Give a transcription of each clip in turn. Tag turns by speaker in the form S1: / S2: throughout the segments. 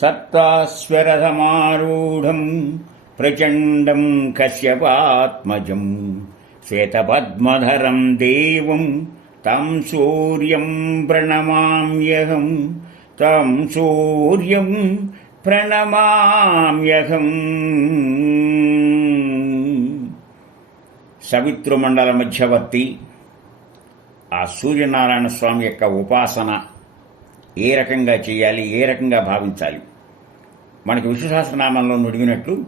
S1: సప్తాస్వరసమారూఢం ప్రచండం కశ్యపాత్మజం శ్వేతపద్మధరం దేవం తం సూర్యం ప్రణమామ్యహం తం సూర్యం ప్రణమామ్యహం. సవితృమండల మధ్యవర్తి ఆ సూర్యనారాయణ స్వామి యొక్క ఉపాసన ఏ రకంగా చేయాలి ఏ రకంగా భావించాలి? మనకి విశ్వసహస్రనామంలో నుడిగినట్లు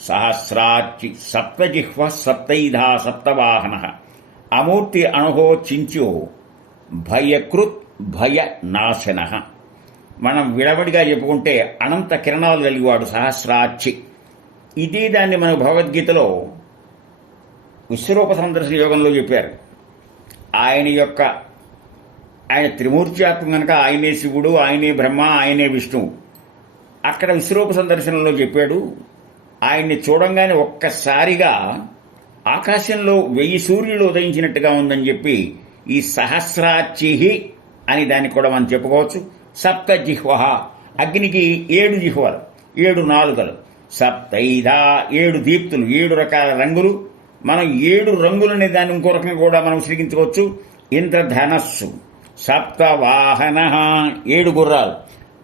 S1: సహస్రార్చి సప్తజిహ్వ సప్తైధా సప్తవాహన అమూర్తి అణుహో చించో భయకృత్ భయ నాశన మనం విడవడిగా చెప్పుకుంటే అనంత కిరణాలు కలిగివాడు సహస్రార్చి. ఇది దాన్ని మన భగవద్గీతలో విశ్వరూప సందర్శన యోగంలో చెప్పారు. ఆయన యొక్క ఆయన త్రిమూర్త్యాత్మ కనుక ఆయనే శివుడు ఆయనే బ్రహ్మ ఆయనే విష్ణువు అక్కడ విశ్వరూప సందర్శనంలో చెప్పాడు ఆయన్ని చూడంగానే ఒక్కసారిగా ఆకాశంలో వెయ్యి సూర్యులు ఉదయించినట్టుగా ఉందని చెప్పి ఈ సహస్రాచిహి అని దాన్ని కూడా మనం చెప్పుకోవచ్చు. సప్త జిహ్వ అగ్నికి ఏడు జిహ్వలు ఏడు నాలుగలు. సప్తైదా ఏడు దీప్తులు ఏడు రకాల రంగులు. మనం ఏడు రంగులని దాన్ని ఇంకో రకంగా కూడా మనం స్వీకరించుకోవచ్చు ఇంద్రధనస్సు. సప్తవాహన. ఏడు గుర్రాలు.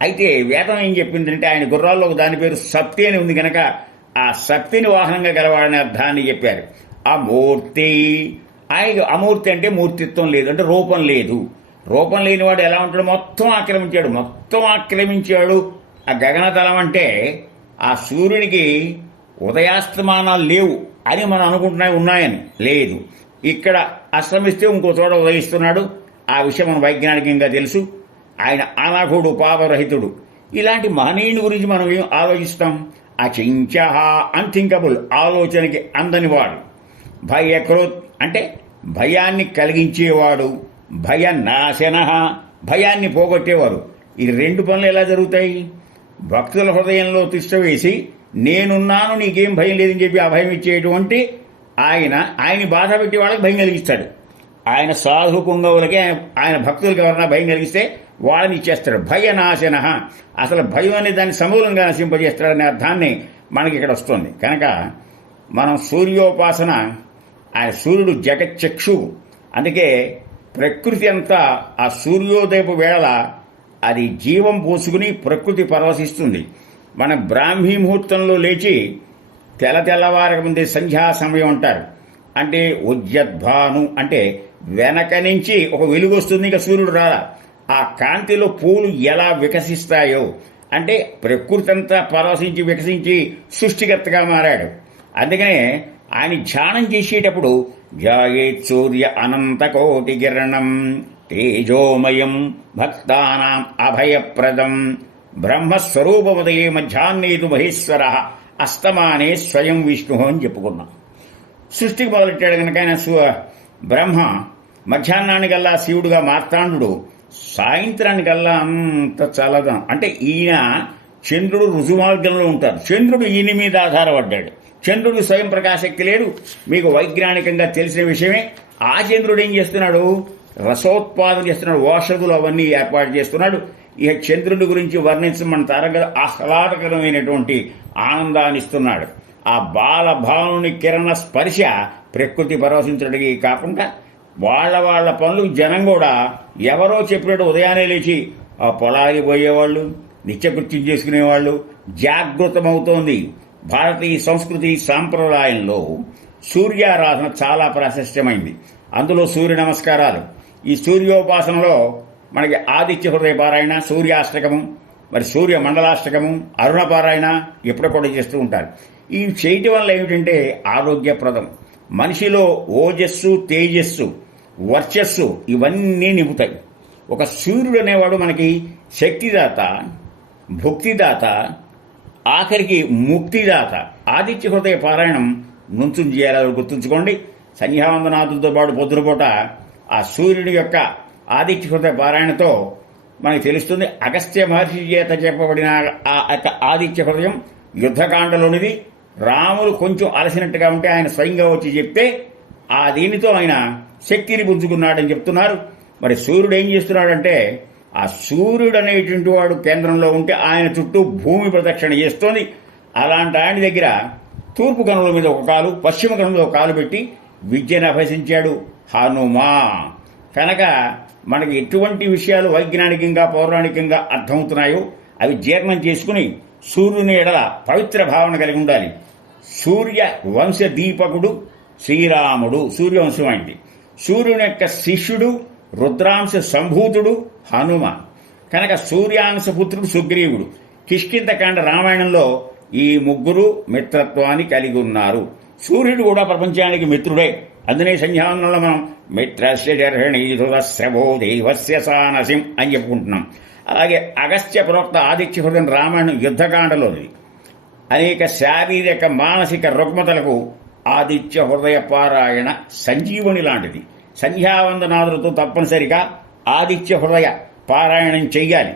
S1: అయితే వేదం ఏం చెప్పిందంటే ఆయన గుర్రాల్లో ఒక దాని పేరు సప్తి అని ఉంది కనుక ఆ సప్తిని వాహనంగా గలవాడనే అర్థాన్ని చెప్పారు. అమూర్తి. ఆయన అమూర్తి అంటే మూర్తిత్వం లేదు అంటే రూపం లేదు. రూపం లేనివాడు ఎలా ఉంటాడు? మొత్తం ఆక్రమించాడు. మొత్తం ఆక్రమించాడు. ఆ గగనతలం అంటే ఆ సూర్యునికి ఉదయాస్తమానాలు లేవు అని మనం అనుకుంటున్నా ఉన్నాయని. లేదు. ఇక్కడ అస్తమిస్తే ఇంకో చోట ఉదయిస్తున్నాడు. ఆ విషయం వైజ్ఞానికంగా తెలుసు. ఆయన అనాఘుడు పాపరహితుడు. ఇలాంటి మహనీయుని గురించి మనం ఏం ఆలోచిస్తాం? అచించహ అన్థింకబుల్ ఆలోచనకి అందనివాడు. భయక్రోత్ అంటే భయాన్ని కలిగించేవాడు. భయ నాశన భయాన్ని పోగొట్టేవారు ఈ రెండు పనులు ఎలా జరుగుతాయి? భక్తుల హృదయంలో తిష్టవేసి నేనున్నాను నీకేం భయం లేదని చెప్పి ఆ భయం ఇచ్చేటువంటి ఆయన ఆయన బాధ పెట్టి వాళ్ళకి భయం కలిగిస్తాడు. ఆయన సాధు పుంగవులకి ఆయన భక్తులకి ఎవరైనా భయం కలిగిస్తే వాళ్ళని ఇచ్చేస్తాడు. భయనాశన అసలు భయం అనే దాన్ని సమూలంగా నశింపజేస్తాడనే అర్థాన్ని మనకి ఇక్కడ వస్తుంది. కనుక మనం సూర్యోపాసన ఆయన సూర్యుడు జగచ్చక్షు. అందుకే ప్రకృతి అంతా ఆ సూర్యోదయపు వేళ అది జీవం పోసుకుని ప్రకృతి పరవశిస్తుంది. మన బ్రాహ్మీ ముహూర్తంలో లేచి తెల్ల తెల్లవారక ముందే సంధ్యా సమయం అంటారు. అంటే ఉద్యద్భాను అంటే వెనక నుంచి ఒక వెలుగు వస్తుంది ఇంకా సూర్యుడు రాలా. ఆ కాంతిలో పూలు ఎలా వికసిస్తాయో అంటే ప్రకృతి అంతా పరవశించి వికసించి సృష్టికర్తగా మారాడు. అందుకనే ఆయన ధ్యానం చేసేటప్పుడు జాయేత్ సూర్య అనంత కోటి కిరణం తేజోమయం భక్తానాం అభయప్రదం. బ్రహ్మస్వరూపముదయే మధ్యాహ్నేతు మహేశ్వర అస్తమానే స్వయం విష్ణు అని చెప్పుకున్నాం. సృష్టికి మొదలెట్టాడు కనుక ఆయన బ్రహ్మ మధ్యాహ్నానికల్లా శివుడుగా మార్తాండు సాయంత్రానికల్లా అంత చల్లగా అంటే ఈయన చంద్రుడు రుజుమార్గంలో ఉంటారు చంద్రుడు ఈయన మీద ఆధారపడ్డాడు. చంద్రుడు స్వయం ప్రకాశక్తి లేడు. మీకు వైజ్ఞానికంగా తెలిసిన విషయమే ఆ చంద్రుడు ఏం చేస్తున్నాడు? రసోత్పాదన చేస్తున్నాడు. ఓషధులు అవన్నీ ఏర్పాటు చేస్తున్నాడు. ఇక చంద్రుడి గురించి వర్ణించమని తరగ ఆహ్లాదకరమైనటువంటి ఆనందాన్ని ఇస్తున్నాడు. ఆ బాలభావుని కిరణ స్పర్శ ప్రకృతి పరవశించడానికి కాకుండా వాళ్ళ వాళ్ళ పనులు జనం కూడా ఎవరో చెప్పినట్టు ఉదయాన్నే లేచి ఆ పొలానికి పోయేవాళ్ళు నిత్యకృత్యం చేసుకునేవాళ్ళు జాగృతమవుతోంది. భారతీయ సంస్కృతి సాంప్రదాయంలో సూర్యారాధన చాలా ప్రాశస్త్యమైంది అందులో సూర్య నమస్కారాలు. ఈ సూర్యోపాసనలో మనకి ఆదిత్య హృదయ పారాయణ సూర్యాష్టకము మరి సూర్య మండలాష్టకము అరుణ పారాయణ ఎప్పుడో కూడా చేస్తూ ఉంటారు. ఇవి చేయటం వల్ల ఏమిటంటే ఆరోగ్యప్రదం. మనిషిలో ఓజస్సు తేజస్సు వర్చస్సు ఇవన్నీ నింపుతాయి. ఒక సూర్యుడు అనేవాడు మనకి శక్తిదాత భుక్తిదాత ఆఖరికి ముక్తిదాత. ఆదిత్య హృదయ పారాయణం నుంచుని చేయాలని గుర్తుంచుకోండి. సంధ్యావందనాథులతో పాటు పొద్దునపూట ఆ సూర్యుడి యొక్క ఆదిత్య హృదయ పారాయణతో మనకి తెలుస్తుంది. అగస్త్య మహర్షి చేత చెప్పబడిన ఆ యొక్క ఆదిత్య హృదయం యుద్ధకాండలోనిది. రాములు కొంచెం అలసినట్టుగా ఉంటే ఆయన స్వయంగా వచ్చి చెప్తే ఆ దీనితో ఆయన శక్తిని పుంజుకున్నాడని చెప్తున్నారు. మరి సూర్యుడు ఏం చేస్తున్నాడంటే ఆ సూర్యుడు అనేటువంటి వాడు కేంద్రంలో ఉంటే ఆయన చుట్టూ భూమి ప్రదక్షిణ చేస్తోంది. అలాంటి ఆయన దగ్గర తూర్పు కనుల మీద ఒక కాలు పశ్చిమ కనుల ఒక కాలు పెట్టి విద్యను అభ్యసించాడు. హనుమా! కనుక మనకి ఎటువంటి విషయాలు వైజ్ఞానికంగా పౌరాణికంగా అర్థమవుతున్నాయో అవి జీర్ణం చేసుకుని సూర్యుని ఎడల పవిత్ర భావన కలిగి ఉండాలి. సూర్య వంశ దీపకుడు శ్రీరాముడు సూర్యవంశం అయింది సూర్యుని యొక్క శిష్యుడు రుద్రాంశ సంభూతుడు హనుమ కనుక సూర్యాంశ పుత్రుడు సుగ్రీవుడు. కిష్కింతకాండ రామాయణంలో ఈ ముగ్గురు మిత్రత్వాన్ని కలిగి ఉన్నారు. సూర్యుడు కూడా ప్రపంచానికి మిత్రుడే. అందునే సంధ్యావనంలో మనం మిత్రస్య జర్హణీధుశ్రవో దేవస్య సానసిం అని చెప్పుకుంటున్నాం. అలాగే అగస్త్య ప్రోక్త ఆదిత్య హృదయం రామాయణం యుద్ధకాండలోది అనేక శారీరక మానసిక రుగ్మతలకు ఆదిత్య హృదయ పారాయణ సంజీవని లాంటిది. సంధ్యావందనాదులతో తప్పనిసరిగా ఆదిత్య హృదయ పారాయణం చెయ్యాలి.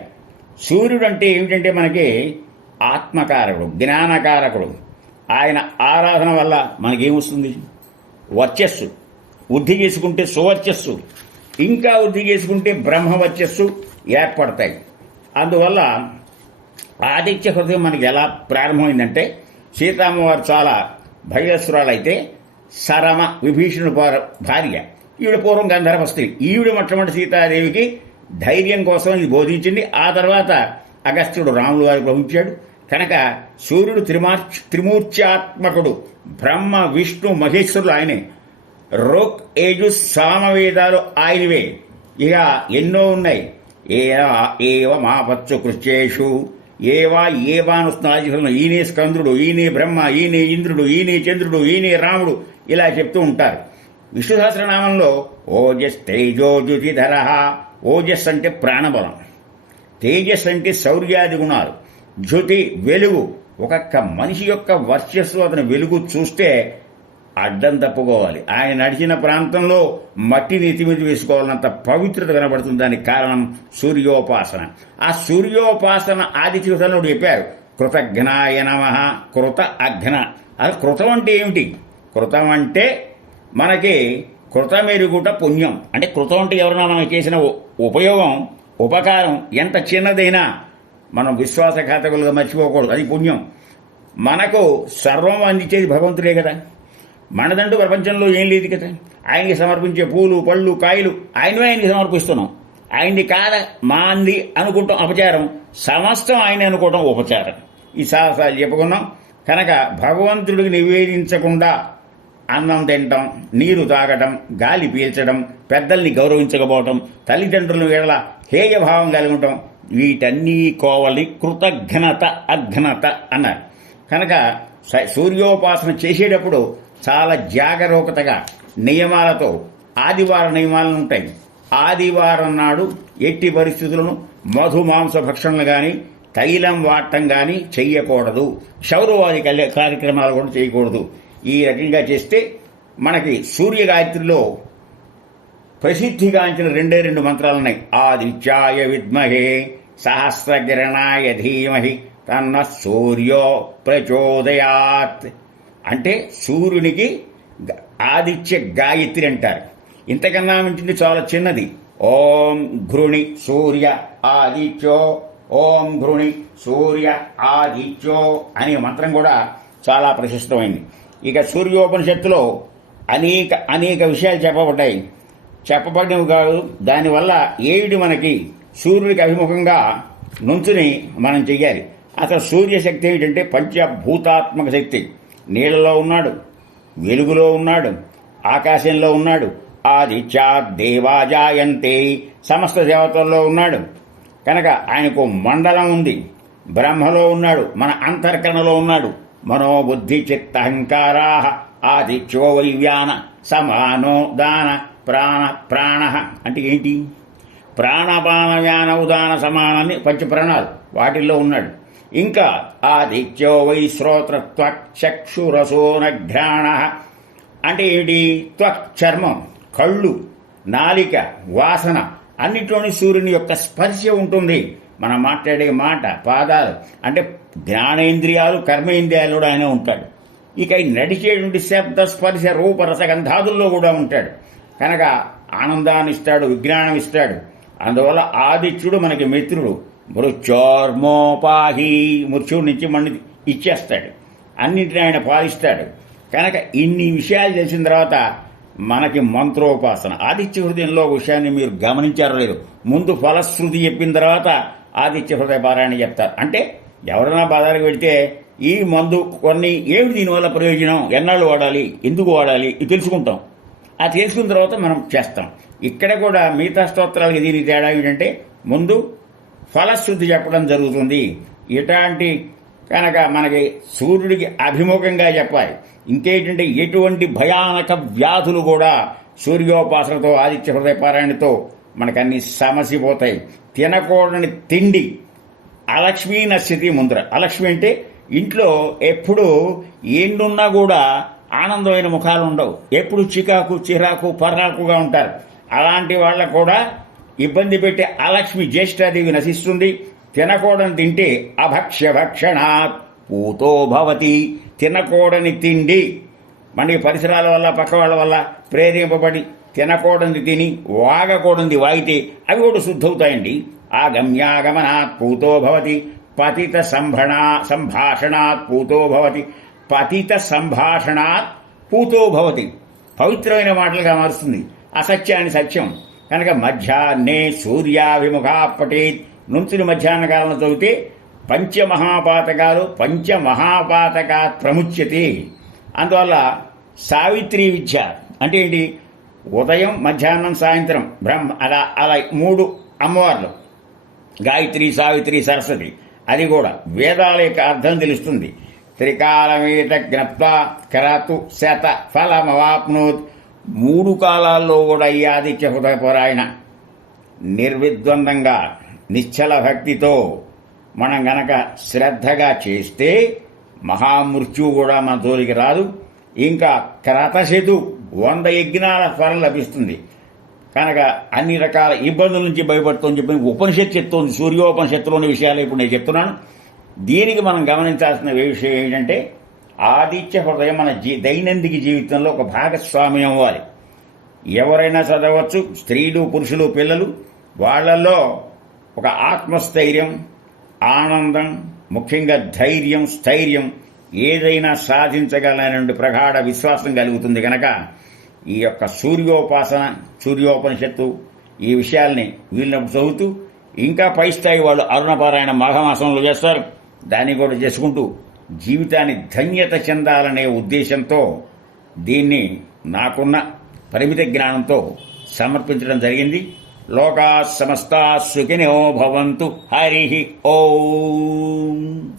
S1: సూర్యుడు అంటే ఏమిటంటే మనకి ఆత్మకారకుడు జ్ఞానకారకుడు. ఆయన ఆరాధన వల్ల మనకేమొస్తుంది వర్చస్సు. వృద్ధి చేసుకుంటే సువర్చస్సు. ఇంకా వృద్ధి చేసుకుంటే బ్రహ్మవర్చస్సు ఏర్పడతాయి. అందువల్ల ఆదిత్య హృదయం మనకి ఎలా ప్రారంభమైందంటే సీతామ్మవారు చాలా భయస్వరాలైతే సరమ విభీషణుడు భార్య ఈవిడ పూర్వం గంధర్వ స్త్రీ. ఈవిడ మొట్టమొదటి సీతాదేవికి ధైర్యం కోసం ఇది బోధించింది. ఆ తర్వాత అగస్త్యుడు రాములు వారికి ప్రవహించాడు కనుక సూర్యుడు త్రిమార్చ్ త్రిమూర్త్యాత్మకుడు బ్రహ్మ విష్ణు మహేశ్వరులు ఆయనే. రుక్ ఏజు సామవేదాలు ఆయనవే. ఇక ఎన్నో ఉన్నాయి. ఏ ఏవ మాపచ్చు కృత్యేషు. ఏవా ఏవానుస్తున్నాను ఈయనే స్కందుడు ఈయనే బ్రహ్మ ఈయనే ఇంద్రుడు ఈయనే చంద్రుడు ఈయనే రాముడు ఇలా చెప్తూ ఉంటారు. విష్ణు సహస్రనామంలో ఓజస్ తేజోజుతిధర ఓజస్ అంటే ప్రాణబలం. తేజస్ అంటే శౌర్యాది గుణాలు. జ్యుతి వెలుగు. ఒక్కొక్క మనిషి యొక్క వర్చస్సు అతని వెలుగు చూస్తే అడ్డం తప్పుకోవాలి. ఆయన నడిచిన ప్రాంతంలో మట్టిని ఎతిమిది వేసుకోవాలన్నంత పవిత్రత కనబడుతుంది దానికి కారణం సూర్యోపాసన. ఆ సూర్యోపాసన ఆదిత్యుతనుడు చెప్పారు కృతజ్ఞాయ నమ కృత అఘ్న. అది కృతం అంటే ఏమిటి? కృతం అంటే మనకి కృతమెరుగుట పుణ్యం. అంటే కృతం అంటే ఎవరైనా మనం చేసిన ఉపయోగం ఉపకారం ఎంత చిన్నదైనా మనం విశ్వాసఘాతకులుగా మర్చిపోకూడదు. అది పుణ్యం. మనకు సర్వం అందించేది భగవంతుడే కదా. మనదంటూ ప్రపంచంలో ఏం లేదు కదా. ఆయనకి సమర్పించే పూలు పళ్ళు కాయలు ఆయనవే ఆయనకి సమర్పిస్తున్నాం. ఆయన్ని కాద మాంది అనుకుంటాం అపచారం. సమస్తం ఆయన అనుకోవటం ఉపచారం. ఈ సాహసాలు చెప్పుకున్నాం. కనుక భగవంతుడికి నివేదించకుండా అన్నం తినటం నీరు తాగటం గాలి పీల్చడం పెద్దల్ని గౌరవించకపోవటం తల్లిదండ్రులను వేళ హేయభావం కలిగి ఉండటం వీటన్నీ కోవలి కృతఘ్నత అఘ్నత అన్నారు. కనుక స- సూర్యోపాసన చేసేటప్పుడు చాలా జాగరూకతగా నియమాలతో ఆదివార నియమాలను ఉంటాయి. ఆదివారం నాడు ఎట్టి పరిస్థితులను మధు మాంస భక్షణలు కానీ తైలం వాడటం కానీ చెయ్యకూడదు. క్షౌరవాది కళ్య కార్యక్రమాలు కూడా చేయకూడదు. ఈ రకంగా చేస్తే మనకి సూర్యగాయత్రిలో ప్రసిద్ధిగాంచిన రెండే రెండు మంత్రాలు ఉన్నాయి ఆదిత్యాయ విద్మహే సహస్రకిరణాయ ధీమహి తన్న సూర్యో ప్రచోదయాత్. అంటే సూర్యునికి ఆదిత్య గాయత్రి అంటారు. ఇంతకన్నా మించింది చాలా చిన్నది. ఓం ఘృణి సూర్య ఆదిత్యో ఓం ఘృణి సూర్య ఆదిత్యో అనే మంత్రం కూడా చాలా ప్రశస్తమైంది. ఇక సూర్యోపనిషత్తులో అనేక అనేక విషయాలు చెప్పబడ్డాయి. చెప్పబడినవి కాదు దానివల్ల ఏమిటి మనకి సూర్యుడికి అభిముఖంగా నుంచుని మనం చెయ్యాలి. అసలు సూర్యశక్తి ఏమిటంటే పంచభూతాత్మక శక్తి. నీళ్ళలో ఉన్నాడు వెలుగులో ఉన్నాడు ఆకాశంలో ఉన్నాడు ఆదిత్యా దేవాజాయంతే సమస్త దేవతల్లో ఉన్నాడు. కనుక ఆయనకు మండలం ఉంది బ్రహ్మలో ఉన్నాడు మన అంతర్కరణలో ఉన్నాడు. మనోబుద్ధి చిత్తహంకారా ఆదిత్యో వైవ్యాన సమానో దాన ప్రాణ ప్రాణ అంటే ఏంటి? ప్రాణపానయాన ఉదాన సమానాన్ని పంచప్రాణాలు వాటిల్లో ఉన్నాడు. ఇంకా ఆదిత్యో వై శ్రోత్ర త్వక్షురసోనఘ్రాణ అంటే ఏమిటి? త్వక్ చర్మం కళ్ళు నాలిక వాసన అన్నిట్లోని సూర్యుని యొక్క స్పర్శ ఉంటుంది. మనం మాట్లాడే మాట పాదాలు అంటే జ్ఞానేంద్రియాలు కర్మేంద్రియాలు కూడా ఆయన ఉంటాడు. ఇక నడిచేటువంటి శబ్ద స్పర్శ రూప రసగంధాదుల్లో కూడా ఉంటాడు. కనుక ఆనందాన్ని ఇస్తాడు విజ్ఞానం ఇస్తాడు అందువల్ల ఆదిత్యుడు మనకి మిత్రుడు. మృత్యోర్మోపాహి మృత్యుడి నుంచి మన ఇచ్చేస్తాడు. అన్నింటిని ఆయన పాలిస్తాడు. కనుక ఇన్ని విషయాలు తెలిసిన తర్వాత మనకి మంత్రోపాసన. ఆదిత్య హృదయంలో విషయాన్ని మీరు గమనించారో లేదు. ముందు ఫలశ్రుతి చెప్పిన తర్వాత ఆదిత్య హృదయ పారాయణ చెప్తారు. అంటే ఎవరైనా బాధాలకు పెడితే ఈ మందు కొన్ని ఏమిటి దీనివల్ల ప్రయోజనం? ఎన్నాళ్ళు వాడాలి? ఎందుకు వాడాలి? ఇది తెలుసుకుంటాం. ఆ తెలుసుకున్న తర్వాత మనం చేస్తాం. ఇక్కడ కూడా మిగతా స్తోత్రాలకి దీనికి తేడా ఏంటంటే ముందు ఫలశ్రుతి చెప్పడం జరుగుతుంది. ఇటువంటి కనుక మనకి సూర్యుడికి అభిముఖంగా చెప్పాలి. ఇంకేంటంటే ఎటువంటి భయానక వ్యాధులు కూడా సూర్యోపాసనతో ఆదిత్య హృదయ పారాయణతో మనకన్నీ సమసిపోతాయి. తినకూడని తిండి అలక్ష్మీ నశ్యతి ముందర. అలక్ష్మి అంటే ఇంట్లో ఎప్పుడు ఏండున్నా కూడా ఆనందమైన ముఖాలు ఉండవు. ఎప్పుడు చికాకు చిరాకు పర్రాకుగా ఉంటారు. అలాంటి వాళ్ళకు కూడా ఇబ్బంది పెట్టే అలక్ష్మి జ్యేష్ఠాదేవి నశిస్తుంది. తినకూడని తింటే అభక్ష్య భక్షణాత్ పూతో భవతి. తినకూడని తిండి. మనకి పరిసరాల వల్ల పక్క వాళ్ళ వల్ల ప్రేరేపబడి తినకూడని తిని వాగకూడనిది వాగితే అవి కూడా శుద్ధవుతాయండి. ఆ గమ్యాగమనాత్ పూతో భవతి. పతిత సంభణా సంభాషణాత్ పూతో భవతి. పతిత సంభాషణాత్ పూతో భవతి. పవిత్రమైన మాటలుగా మారుస్తుంది. అసత్యాన్ని సత్యం. కనుక మధ్యాహ్నే సూర్యాభిముఖా పటేత్ నుంచుని మధ్యాహ్న కాలంలో చదివితే పంచమహాపాతకాలు పంచమహాపాతకా ప్రముచ్యతి అందువల్ల సావిత్రి విద్య అంటే ఏంటి? ఉదయం మధ్యాహ్నం సాయంత్రం బ్రహ్మ అలా అలా మూడు అమ్మవార్లు. గాయత్రి సావిత్రి సరస్వతి. అది కూడా వేదాల యొక్క అర్థం తెలుస్తుంది. త్రికాలమేత జ్ఞప్త క్రతు శత ఫలమవాప్నోత్. మూడు కాలాల్లో కూడా ఈ ఆదిత్య హృదయపరాయణ నిర్విద్వందంగా నిశ్చల భక్తితో మనం గనక శ్రద్ధగా చేస్తే మహామృత్యువు కూడా మన జోలికి రాదు. ఇంకా క్రతశతు వంద యజ్ఞాల ఫలం లభిస్తుంది. కనుక అన్ని రకాల ఇబ్బందుల నుంచి భయపడుతుందని చెప్పి ఉపనిషత్తు చెప్తోంది. సూర్యోపనిషత్తులోని విషయాలు ఇప్పుడు నేను చెప్తున్నాను. దీనికి మనం గమనించాల్సిన విషయం ఏంటంటే ఆదిత్య హృదయం మన జీ దైనందిక జీవితంలో ఒక భాగస్వామ్యం అవ్వాలి. ఎవరైనా చదవచ్చు స్త్రీలు పురుషులు పిల్లలు వాళ్ళల్లో ఒక ఆత్మస్థైర్యం ఆనందం ముఖ్యంగా ధైర్యం స్థైర్యం ఏదైనా సాధించగలనటువంటి ప్రగాఢ విశ్వాసం కలుగుతుంది కనుక ఈ యొక్క సూర్యోపాసన సూర్యోపనిషత్తు ఈ విషయాల్ని వీళ్ళప్పుడు చదువుతూ ఇంకా పై స్థాయి వాళ్ళు అరుణపారాయణ మాఘమాసంలో చేస్తారు. దాన్ని కూడా చేసుకుంటూ జీవితాన్ని ధన్యత చెందాలనే ఉద్దేశంతో దీన్ని నాకున్న పరిమిత జ్ఞానంతో సమర్పించడం జరిగింది. లోకా సమస్తా సుఖినో భవంతు. హరి ఓం.